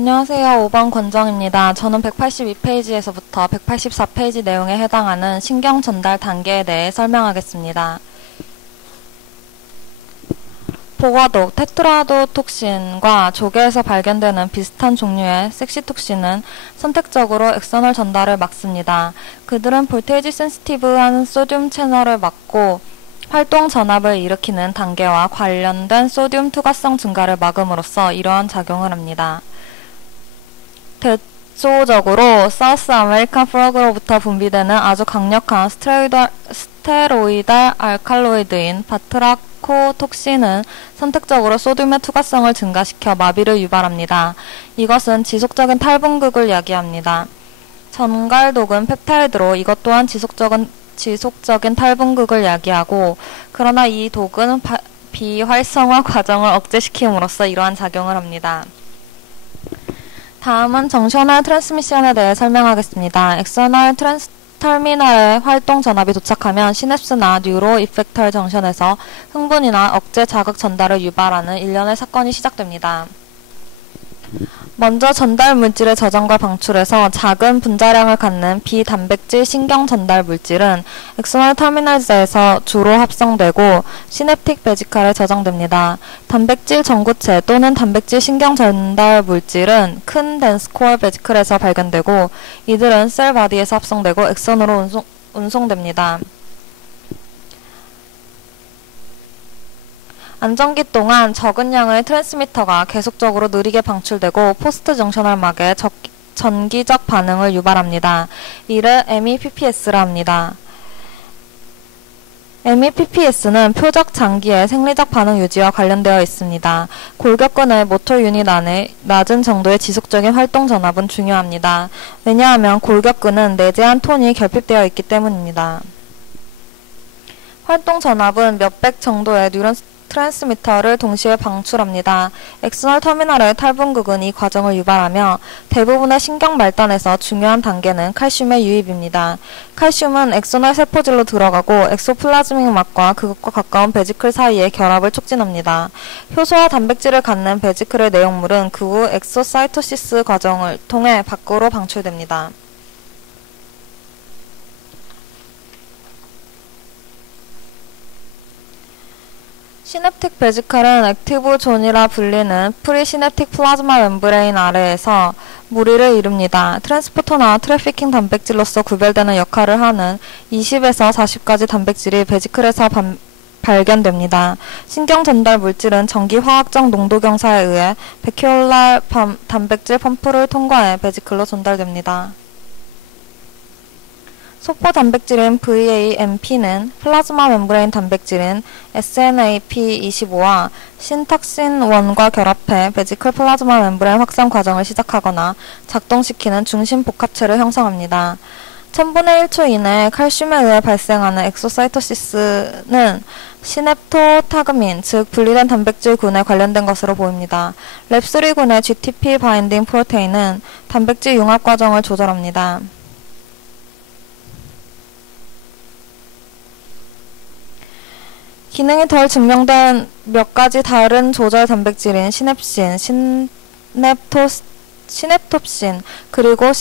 안녕하세요. 5번 권정입니다. 저는 182페이지에서부터 184페이지 내용에 해당하는 신경 전달 단계에 대해 설명하겠습니다. 보과독, 테트라도톡신과 조개에서 발견되는 비슷한 종류의 섹시톡신은 선택적으로 엑서널 전달을 막습니다. 그들은 볼테이지 센시티브한 소듐 채널을 막고 활동 전압을 일으키는 단계와 관련된 소듐 투과성 증가를 막음으로써 이러한 작용을 합니다. 대조적으로 사우스 아메리칸 프로그로부터 분비되는 아주 강력한 스테로이달 알칼로이드인 바트라코톡신은 선택적으로 소듐의 투과성을 증가시켜 마비를 유발합니다. 이것은 지속적인 탈분극을 야기합니다. 전갈독은 펩타이드로 이것 또한 지속적인 탈분극을 야기하고, 그러나 이 독은 비활성화 과정을 억제시킴으로써 이러한 작용을 합니다. 다음은 정셔널 트랜스미션에 대해 설명하겠습니다. 엑서널 터미널의 활동 전압이 도착하면 시냅스나 뉴로 이펙터 정션에서 흥분이나 억제 자극 전달을 유발하는 일련의 사건이 시작됩니다. 먼저 전달 물질의 저장과 방출에서 작은 분자량을 갖는 비단백질 신경 전달 물질은 엑서널 터미널즈에서 주로 합성되고 시냅틱 베지칼에 저장됩니다. 단백질 전구체 또는 단백질 신경 전달 물질은 큰 덴스코어 베지클에서 발견되고 이들은 셀 바디에서 합성되고 엑선으로 운송됩니다. 안정기 동안 적은 양의 트랜스미터가 계속적으로 느리게 방출되고 포스트 정셔널 막에 전기적 반응을 유발합니다. 이를 MEPPS라 합니다. MEPPS는 표적 장기의 생리적 반응 유지와 관련되어 있습니다. 골격근의 모터 유닛 안에 낮은 정도의 지속적인 활동 전압은 중요합니다. 왜냐하면 골격근은 내재한 톤이 결핍되어 있기 때문입니다. 활동 전압은 몇백 정도의 뉴런 트랜스미터를 동시에 방출합니다. 엑스널 터미널의 탈분극은 이 과정을 유발하며 대부분의 신경 말단에서 중요한 단계는 칼슘의 유입입니다. 칼슘은 엑소널 세포질로 들어가고 엑소플라즈믹 막과 그것과 가까운 베지클 사이의 결합을 촉진합니다. 효소와 단백질을 갖는 베지클의 내용물은 그 후 엑소사이토시스 과정을 통해 밖으로 방출됩니다. 시냅틱 베지칼은 액티브 존이라 불리는 프리시냅틱 플라즈마 멤브레인 아래에서 무리를 이룹니다. 트랜스포터나 트래피킹 단백질로서 구별되는 역할을 하는 20에서 40가지 단백질이 베지클에서 발견됩니다. 신경 전달 물질은 전기화학적 농도 경사에 의해 베큐올랄 단백질 펌프를 통과해 베지클로 전달됩니다. 소포 단백질인 VAMP는 플라즈마 멤브레인 단백질인 SNAP25와 신탁신1과 결합해 베지클 플라즈마 멤브레인 확산 과정을 시작하거나 작동시키는 중심 복합체를 형성합니다. 1000분의 1초 이내에 칼슘에 의해 발생하는 엑소사이토시스는 시냅토타그민, 즉 분리된 단백질군에 관련된 것으로 보입니다. 랩3군의 GTP 바인딩 프로테인은 단백질 융합 과정을 조절합니다. 기능이 덜 증명된 몇 가지 다른 조절 단백질인 시냅신, 시냅톱신, 그리고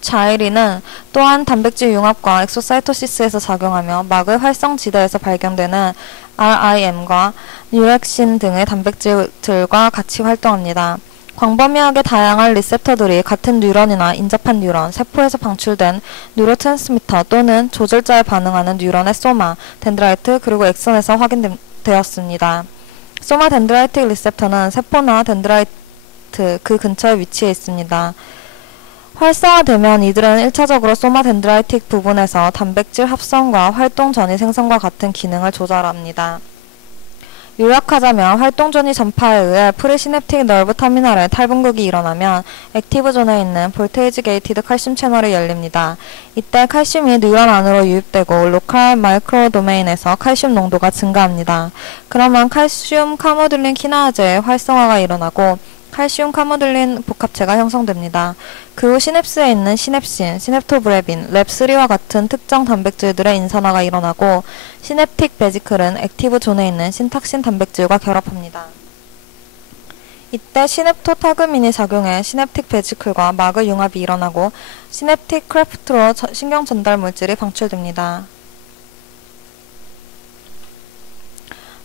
시납토자이린은 또한 단백질 융합과 엑소사이토시스에서 작용하며 막의 활성지대에서 발견되는 RIM과 뉴렉신 등의 단백질들과 같이 활동합니다. 광범위하게 다양한 리셉터들이 같은 뉴런이나 인접한 뉴런, 세포에서 방출된 뉴로트랜스미터 또는 조절자에 반응하는 뉴런의 소마, 덴드라이트, 그리고 엑선에서 확인되었습니다. 소마 덴드라이틱 리셉터는 세포나 덴드라이트 그 근처에 위치해 있습니다. 활성화되면 이들은 1차적으로 소마 덴드라이틱 부분에서 단백질 합성과 활동 전이 생성과 같은 기능을 조절합니다. 요약하자면 활동전이 전파에 의해 프리시냅틱 너브 터미널에 탈분극이 일어나면 액티브 존에 있는 볼테이지 게이티드 칼슘 채널이 열립니다. 이때 칼슘이 뉴런 안으로 유입되고 로컬 마이크로 도메인에서 칼슘 농도가 증가합니다. 그러면 칼슘 카모듈린 키나아제의 활성화가 일어나고 칼슘 카모듈린 복합체가 형성됩니다. 그 후 시냅스에 있는 시냅신, 시냅토브레빈, 랩3와 같은 특정 단백질들의 인산화가 일어나고 시냅틱 베지클은 액티브 존에 있는 신탁신 단백질과 결합합니다. 이때 시냅토타그민이 작용해 시냅틱 베지클과 막의 융합이 일어나고 시냅틱 크래프트로 신경 전달 물질이 방출됩니다.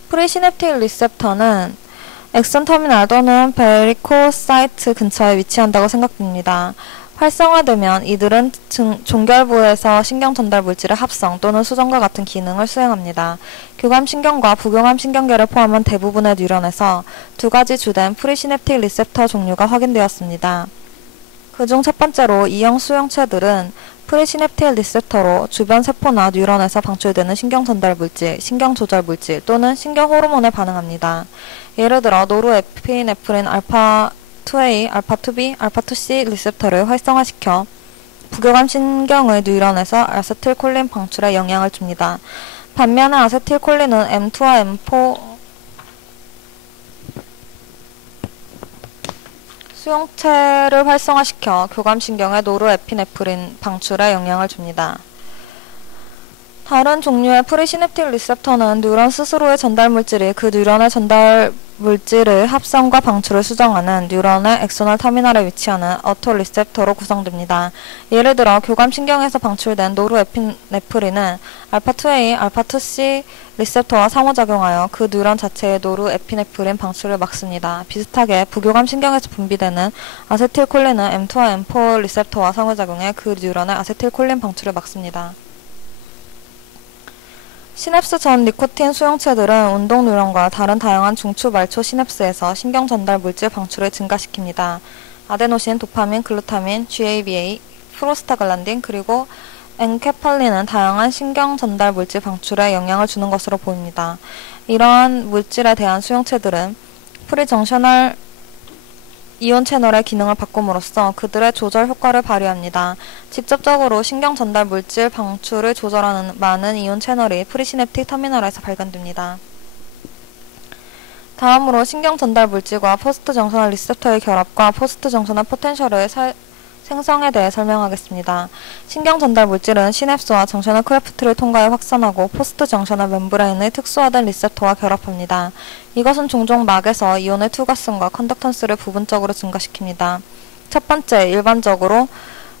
프리시냅틱 리셉터는 엑선 터미널 또는 베리코사이트 근처에 위치한다고 생각됩니다. 활성화되면 이들은 종결부에서 신경 전달 물질의 합성 또는 수정과 같은 기능을 수행합니다. 교감신경과 부교감신경계를 포함한 대부분의 뉴런에서 두 가지 주된 프리시냅틱 리셉터 종류가 확인되었습니다. 그중 첫 번째로 E형 수용체들은 프리시냅틱 리셉터로 주변 세포나 뉴런에서 방출되는 신경 전달 물질, 신경 조절 물질 또는 신경 호르몬에 반응합니다. 예를 들어 노르에피네프린 알파2A, 알파2B, 알파2C 리셉터를 활성화시켜 부교감 신경의 뉴런에서 아세틸콜린 방출에 영향을 줍니다. 반면에 아세틸콜린은 M2와 M4 수용체를 활성화시켜 교감신경의 노르에피네프린 방출에 영향을 줍니다. 다른 종류의 프리시냅틱 리셉터는 뉴런 스스로의 전달 물질이 그 뉴런의 전달 물질의 합성과 방출을 수정하는 뉴런의 엑소널 터미널에 위치하는 어토 리셉터로 구성됩니다. 예를 들어 교감신경에서 방출된 노르에피네프린은 알파2A, 알파2C 리셉터와 상호작용하여 그 뉴런 자체의 노르에피네프린 방출을 막습니다. 비슷하게 부교감신경에서 분비되는 아세틸콜린은 M2와 M4 리셉터와 상호작용해 그 뉴런의 아세틸콜린 방출을 막습니다. 시냅스 전 니코틴 수용체들은 운동 뉴런과 다른 다양한 중추 말초 시냅스에서 신경 전달 물질 방출을 증가시킵니다. 아데노신, 도파민, 글루타민, GABA, 프로스타글란딘, 그리고 엔케팔린은 다양한 신경 전달 물질 방출에 영향을 주는 것으로 보입니다. 이러한 물질에 대한 수용체들은 프리정셔널 이온 채널의 기능을 바꿈으로써 그들의 조절 효과를 발휘합니다. 직접적으로 신경 전달 물질 방출을 조절하는 많은 이온 채널이 프리시냅틱 터미널에서 발견됩니다. 다음으로 신경 전달 물질과 포스트 정선al 리셉터의 결합과 포스트 정선al 포텐셜의 생성에 대해 설명하겠습니다. 신경 전달 물질은 시냅스와 정셔널 크래프트를 통과해 확산하고 포스트 정셔널 멤브레인의 특수화된 리셉터와 결합합니다. 이것은 종종 막에서 이온의 투과성과 컨덕턴스를 부분적으로 증가시킵니다. 첫 번째, 일반적으로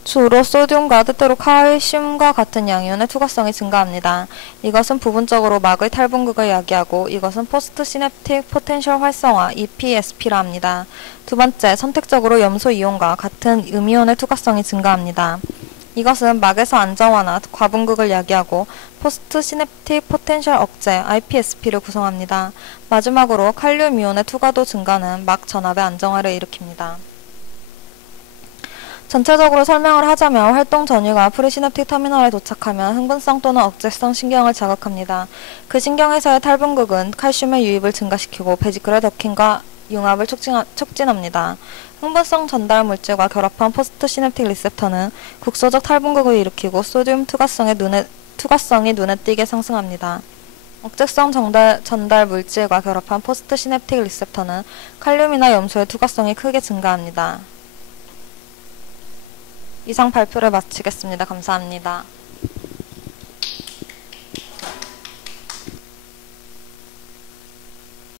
주로 소듐과 때때로 칼슘과 같은 양이온의 투과성이 증가합니다. 이것은 부분적으로 막의 탈분극을 야기하고 이것은 포스트 시냅틱 포텐셜 활성화 EPSP라 합니다. 두 번째, 선택적으로 염소 이온과 같은 음이온의 투과성이 증가합니다. 이것은 막에서 안정화나 과분극을 야기하고 포스트 시냅틱 포텐셜 억제 IPSP를 구성합니다. 마지막으로 칼륨 이온의 투과도 증가는 막 전압의 안정화를 일으킵니다. 전체적으로 설명을 하자면 활동 전이가 프리시냅틱 터미널에 도착하면 흥분성 또는 억제성 신경을 자극합니다. 그 신경에서의 탈분극은 칼슘의 유입을 증가시키고 베지클의 더킹과 융합을 촉진합니다. 흥분성 전달 물질과 결합한 포스트 시냅틱 리셉터는 국소적 탈분극을 일으키고 소듐 투과성이 눈에 띄게 상승합니다. 억제성 전달 물질과 결합한 포스트 시냅틱 리셉터는 칼륨이나 염소의 투과성이 크게 증가합니다. 이상 발표를 마치겠습니다. 감사합니다.